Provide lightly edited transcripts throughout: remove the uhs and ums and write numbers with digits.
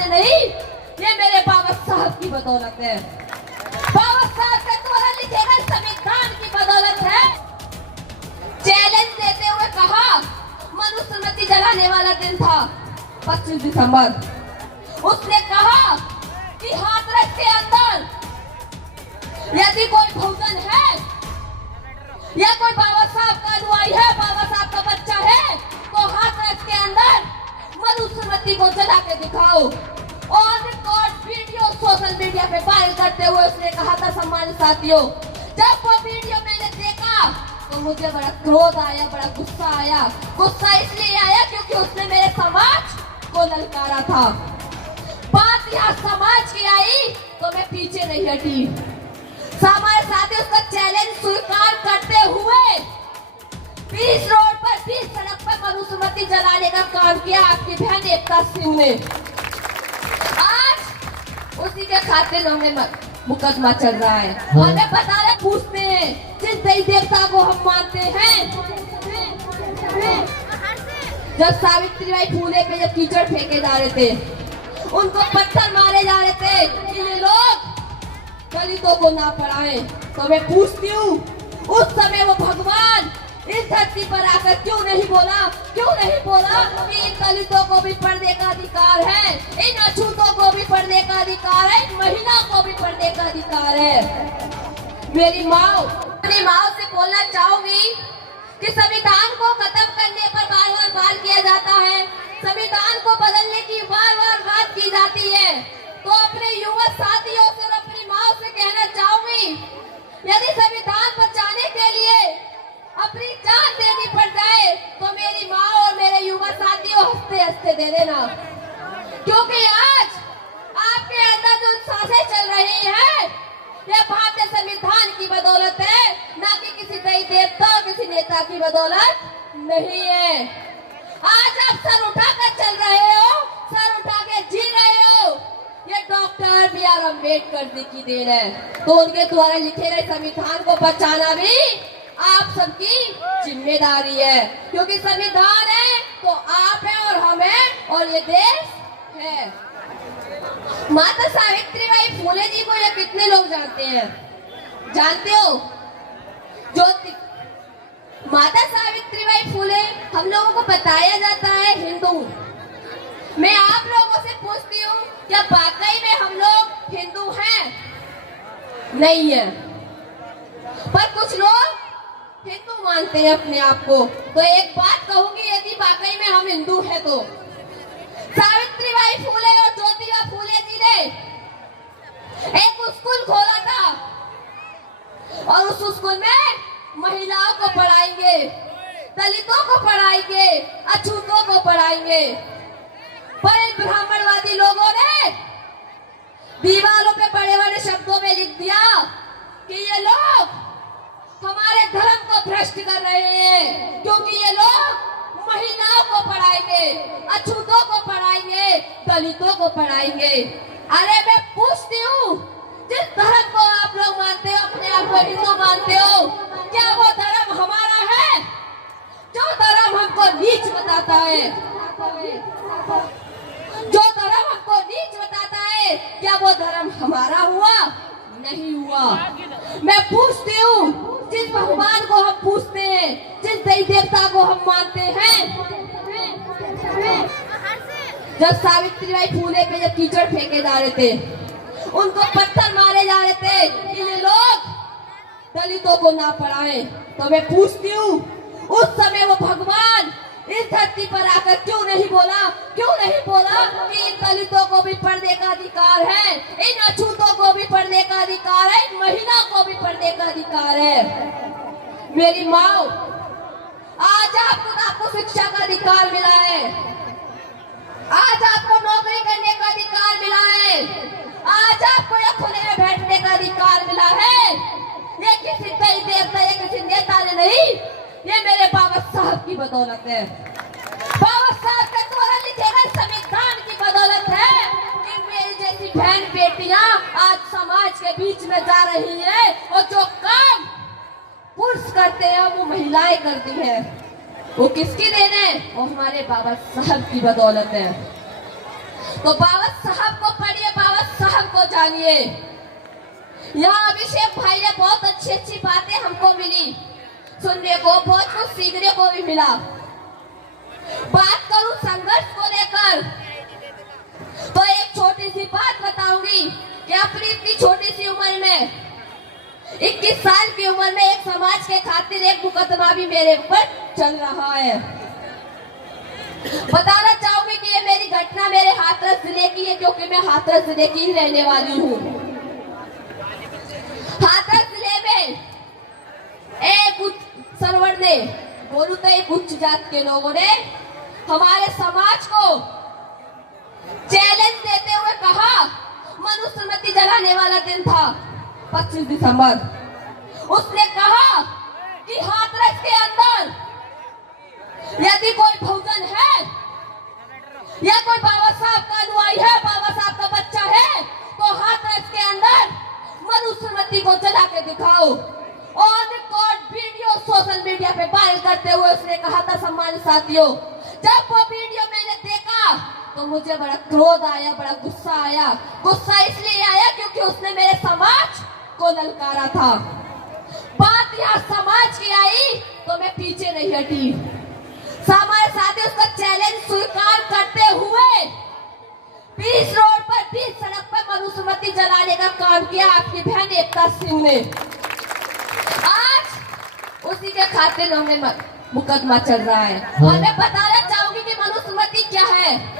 ने नहीं, ये मेरे बाबा साहब की बदौलत है। बाबा साहब के द्वारा लिखे गए संविधान की बदौलत है। चैलेंज देते हुए कहा, मनुस्मृति जलाने वाला दिन था 25 दिसंबर। उसने कहा कि हाथरस के अंदर यदि कोई भोजन है या कोई बाबा साहब का अनुयायी है, बाबा साहब का बच्चा है, तो हाथरस के अंदर मनुस्मृति को जला के दिखाओ। और रिकॉर्ड वीडियो सोशल मीडिया पे वायरल करते हुए उसने कहा था, सम्मानित साथियों, जब वो वीडियो मैंने देखा तो मुझे बड़ा क्रोध आया, बड़ा गुस्सा आया। गुस्सा इसलिए आया क्योंकि उसने मेरे समाज को ललकारा था। बात यहाँ समाज की आई तो मैं पीछे नहीं हटी। हमारे साथी उसका चैलेंज स्वीकार करते हुए 20 रोड पर 20 सड़क पर मनुस्मृति जलाने का काम किया आपकी बहन एकता सिंह ने। आज उसी के खातिर हमें मुकदमा चल रहा है। हमें बता रहे, पूछते हैं जिस देवी देवता को हम मानते हैं, जब सावित्रीबाई फूले पे जब कीचड़ फेंके जा रहे थे, उनको पत्थर मारे जा रहे थे कि ये लोग दलितों को ना पढ़ाए, तो मैं पूछती हूँ उस समय वो भगवान इस धरती पर आकर क्यों नहीं बोला कि इन दलितों को भी पढ़ने का अधिकार है, इन अछूतों को भी पढ़ने का अधिकार है, इन महिलाओं को भी पढ़ने का अधिकार है। मेरी माँ से बोलना चाहूंगी कि संविधान को खत्म करने पर बार बार वार किया जाता है, संविधान को बदलने की बार बार बात की जाती है। तो अपने युवा साथियों से और अपनी माँ से कहना चाहूंगी, यदि संविधान बचाने के लिए अपनी जान देनी पड़ जाए तो मेरी माँ और मेरे युवा साथियों हंसते हंसते दे देना, क्योंकि आज आपके अंदर जो सांसें चल रही है ये भारतीय संविधान की बदौलत है, ना कि किसी देवी देवता और किसी नेता की बदौलत नहीं है। आज आप सर उठाकर चल रहे हो, सर उठा के जी रहे हो, ये डॉक्टर B.R. अम्बेडकर जी की देन है। तो उनके द्वारा लिखे गए संविधान को बचाना भी आप सबकी जिम्मेदारी है, क्योंकि संविधान है तो आप है और हम है और ये देश है। माता सावित्रीबाई फूले जी को ये कितने लोग जानते हैं? जानते हो? माता सावित्रीबाई फूले हम लोगों को बताया जाता है हिंदू। मैं आप लोगों से पूछती हूँ, क्या वाकई में हम लोग हिंदू हैं? नहीं है, पर कुछ लोग हिंदू मानते हैं अपने आप को। तो एक बात कहूंगी, यदि वाकई में हम हिंदू हैं तो सावित्रीबाई फूले और ज्योतिबा फूले जी ने एक स्कूल खोला था और उस स्कूल में महिलाओं को पढ़ाएंगे, दलितों को पढ़ाएंगे, अछूतों को पढ़ाएंगे। पर इन ब्राह्मणवादी लोगों ने दीवारों पे बड़े बड़े शब्दों में लिख दिया कि ये लोग हमारे धर्म को भ्रष्ट कर रहे हैं, क्योंकि ये लोग महिलाओं को पढ़ाएंगे, अछूतों को पढ़ाएंगे, दलितों को पढ़ाएंगे। अरे मैं पूछती हूँ, जिस धर्म को आप लोग मानते हो, अपने आप को हिंदू मानते हो, क्या वो धर्म हमारा है? जो धर्म हमको नीच बताता है, जो धर्म हमको नीच बताता है, क्या वो धर्म हमारा हुआ? नहीं हुआ। मैं पूछती हूँ, जिस भगवान को हम पूछते हैं, जिस देवी देवता को हम मानते हैं, जब सावित्रीबाई फूले पे जब कीचड़ फेंके जा रहे थे, उनको पत्थर मारे जा रहे थे कि ये लोग दलितों को ना पढ़ाए, तो मैं पूछती हूँ उस समय वो भगवान इस धरती पर आकर क्यों नहीं बोला कि इन दलितों को भी पढ़ने का अधिकार है, इन अछूतों को भी पढ़ने का अधिकार है, इन महिलाओं को भी पढ़ने का अधिकार है। मेरी माँ, आज आपको शिक्षा का अधिकार मिला है, आज आपको नौकरी करने का अधिकार मिला है, आज आपको ये खुले में बैठने का अधिकार मिला है। ये किसी देवी देवता या किसी नेता ने नहीं, ये मेरे बाबा साहब की बदौलत है। बाबा साहब के द्वारा लिखे गए संविधान की बदौलत है कि मेरी जैसी बहन बेटियां आज समाज के बीच में जा रही हैं, और जो काम पुरुष करते हैं वो महिलाएं करती हैं। वो किसकी देन है? वो हमारे बाबा साहब की बदौलत है। तो बाबा साहब को पढ़िए, बाबा साहब को जानिए। यहाँ अभिषेक भाई ने बहुत अच्छी अच्छी बातें हमको मिली, सुनने को, बहुत कुछ सीखने को भी मिला। बात करूं संघर्ष को लेकर तो एक छोटी सी बात बताऊंगी कि अपनी इतनी छोटी सी उम्र में, 21 साल की उम्र में, एक समाज के खातिर एक मुकदमा भी मेरे ऊपर चल रहा है। बताना चाहूंगी कि ये मेरी घटना मेरे हाथरस जिले की है, क्योंकि मैं हाथरस जिले की ही रहने वाली हूँ। हाथरस जिले में एक उच्च सरवण ने, बोलूं तो एक उच्च जात के लोगों ने हमारे समाज को चैलेंज देते हुए कहा, मनुस्मृति जलाने वाला दिन था 25 दिसंबर। उसने कहा कि हाथरस के अंदर यदि कोई बहुजन है या कोई बाबा साहब का अनुयायी है, बाबा साहब का बच्चा है, तो हाथरस के अंदर मनुस्मृति को जला के दिखाओ। और रिकॉर्ड वीडियो सोशल मीडिया पे वायरल करते हुए उसने कहा था, सम्मानित साथियों, जब वो वीडियो मैंने देखा तो मुझे बड़ा क्रोध आया, बड़ा गुस्सा आया। गुस्सा इसलिए आया क्योंकि उसने मेरे समाज को ललकारा था। बात यहाँ समाज की आई तो मैं पीछे नहीं हटी। हमारे साथी उसका चैलेंज स्वीकार करते हुए 20 रोड पर, 20 सड़क पर मनुस्मृति जलाने का काम किया आपकी बहन एकता सिंह ने। आज उसी के खातिर हमें मुकदमा चल रहा है। और मैं बताना चाहूंगी कि मनुस्मृति क्या है।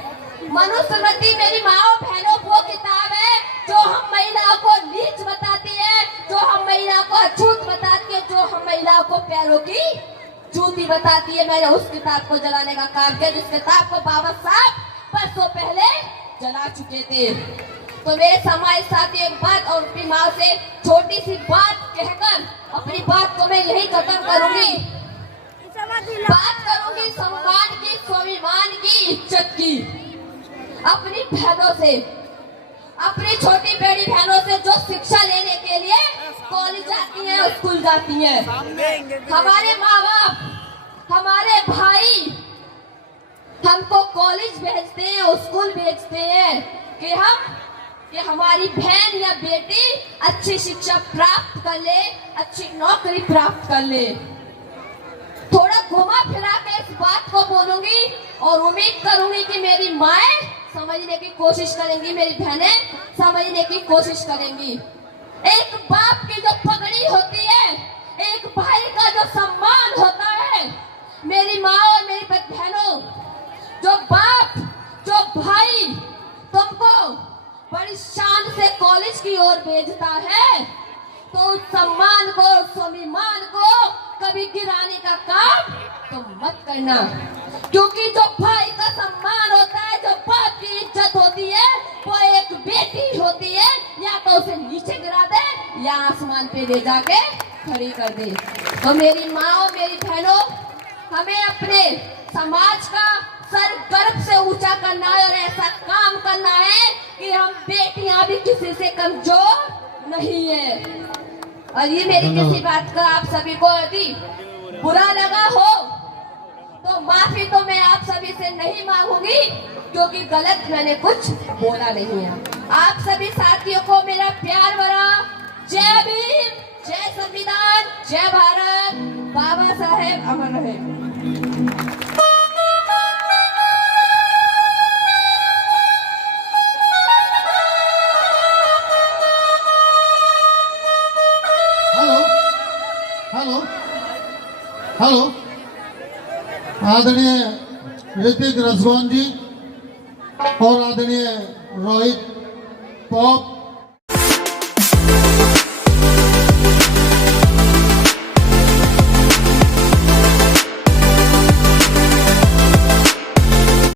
मनुस्मृति मेरी माओ बहनों वो किताब है जो हम महिलाओं को नीच बताती है, जो हम महिलाओं को अछूत बताती है, जो हम महिलाओं को पैरों की जूती बताती है। मैंने उस किताब को जलाने का काम किया जिस किताब को बाबा साहब परसों पहले जला चुके थे। तो मेरे समाज साथी एक बात और अपनी माँ से छोटी सी बात कहकर अपनी बात को मैं यही खत्म करूंगी। बात करूंगी सम्मान की, स्वाभिमान की, इज्जत की। अपनी बहनों से, अपनी छोटी बड़ी बहनों से जो शिक्षा लेने के लिए कॉलेज जाती हैं, स्कूल जाती हैं। हमारे माँ बाप, हमारे भाई हमको कॉलेज भेजते हैं, स्कूल भेजते हैं कि हमारी बहन या बेटी अच्छी शिक्षा प्राप्त कर ले, अच्छी नौकरी प्राप्त कर ले। थोड़ा घुमा फिरा के इस बात को बोलूंगी और उम्मीद करूंगी कि मेरी माएं समझने की कोशिश करेंगी, मेरी बहनें समझने की कोशिश करेंगी। एक बाप की जो पगड़ी होती है, एक भाई का जो सम्मान होता है, मेरी माँ और मेरी बहनों, जो बाप, जो भाई तुमको बड़ी शान से कॉलेज की ओर भेजता है, तो उस सम्मान को, स्वाभिमान को कभी गिराने का काम तो मत करना। क्योंकि जो भाई का सम्मान होता है, जो बाप की इज्जत होती है, वो एक बेटी होती है, या तो उसे नीचे गिरा दे या आसमान पे ले जाके खड़ी कर दे। तो मेरी माँ और मेरी बहनों, हमें अपने समाज का सर गर्व से ऊंचा करना है और ऐसा काम करना है कि हम बेटियां भी किसी से कमजोर नहीं है। और ये मेरी किसी बात का आप सभी को यदि बुरा लगा हो तो माफी तो मैं आप सभी से नहीं मांगूंगी, क्योंकि गलत मैंने कुछ बोला नहीं है। आप सभी साथियों को मेरा प्यार भरा जय भीम, जय संविधान, जय भारत, बाबा साहेब अमर रहे। हेलो, आदरणीय ऋतिक रसवान जी और आदरणीय रोहित पॉप